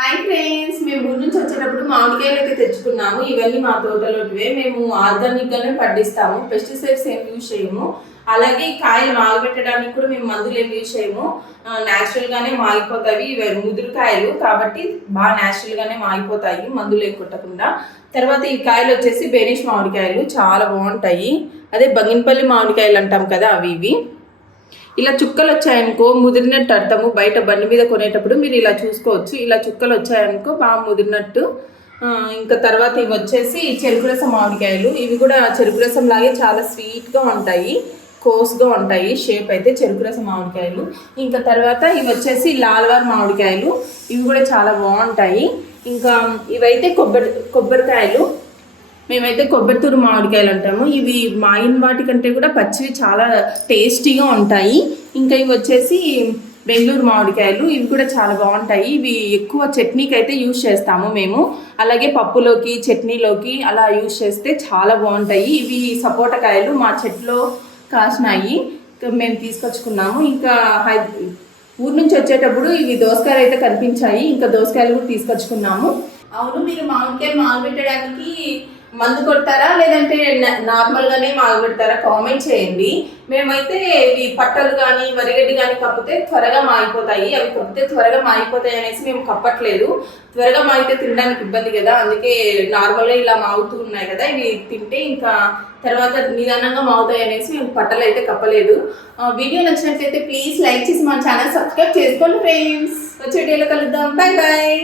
Hi friends మేము ఊరి నుంచి వచ్చేటప్పుడు మామిడికాయలు అయితే తెచ్చుకున్నాము. ఇవన్నీ మా తోటలోటివే. మేము ఆర్గానిక్గానే పండిస్తాము. పెస్టిసైడ్స్ ఏం యూజ్ చేయము. అలాగే ఈ కాయలు మాగబెట్టడానికి కూడా మేము మందులు ఏం యూజ్ చేయము. న్యాచురల్గానే మాగిపోతాయి. ఇవి ముదురుకాయలు కాబట్టి బాగా న్యాచురల్గానే మాగిపోతాయి. మందులు ఏం కొట్టకుండా. తర్వాత ఈ కాయలు వచ్చేసి బెనిష్ మామిడికాయలు. చాలా బాగుంటాయి. అదే బంగినపల్లి మామిడికాయలు అంటాం కదా అవి ఇవి. ఇలా చుక్కలు వచ్చాయనుకో ముదిరినట్టు అర్థము బయట బండి మీద కొనేటప్పుడు మీరు ఇలా చూసుకోవచ్చు. ఇలా చుక్కలు వచ్చాయనుకో బాగా ముదిరినట్టు ఇంకా తర్వాత ఇవి వచ్చేసి చెరుకు రసం మామిడికాయలు. ఇవి కూడా చెరుకు రసం లాగే చాలా స్వీట్గా ఉంటాయి. కోస్గా ఉంటాయి. షేప్ అయితే చెరుకు రసం మామిడికాయలు. ఇంకా తర్వాత ఇవి వచ్చేసి లాల్వార్ మామిడికాయలు. ఇవి కూడా చాలా బాగుంటాయి. ఇంకా ఇవైతే కొబ్బరి కొబ్బరికాయలు. మేమైతే కొబ్బరితూరు మామిడికాయలు అంటాము. ఇవి మాగిన వాటి కంటే కూడా పచ్చివి చాలా టేస్టీగా ఉంటాయి. ఇంకా ఇవి వచ్చేసి బెంగళూరు మామిడికాయలు. ఇవి కూడా చాలా బాగుంటాయి. ఇవి ఎక్కువ చట్నీకి అయితే యూజ్ చేస్తాము మేము. అలాగే పప్పులోకి చట్నీలోకి అలా యూజ్ చేస్తే చాలా బాగుంటాయి. ఇవి సపోటకాయలు మా చెట్లో కాసినాయి. మేము తీసుకొచ్చుకున్నాము. ఇంకా హై ఊరు నుంచి వచ్చేటప్పుడు ఇవి దోసకాయలు అయితే కనిపించాయి. ఇంకా దోసకాయలు కూడా తీసుకొచ్చుకున్నాము. అవును మీరు మామిడికాయలు మాగబెట్టడానికి మందు కొడతారా? లేదంటే నార్మల్గానే నార్మల్ పెడతారా? కామెంట్ చేయండి. మేమైతే ఇవి పట్టలు కానీ వరిగడ్డి కానీ కప్పితే త్వరగా మాగిపోతాయి అవి కప్పితే త్వరగా మాగిపోతాయి అనేసి మేము కప్పట్లేదు. త్వరగా మాగితే తినడానికి ఇబ్బంది కదా. అందుకే నార్మల్గా ఇలా మాగుతూ ఉన్నాయి కదా. ఇవి తింటే ఇంకా తర్వాత నిదానంగా మాగుతాయి అనేసి మేము పట్టలు అయితే కప్పలేదు. వీడియో నచ్చినట్లయితే ప్లీజ్ లైక్ చేసి మా ఛానల్ సబ్స్క్రైబ్ చేసుకోండి ఫ్రెండ్స్. వచ్చే డేలో కలుద్దాం. Bye bye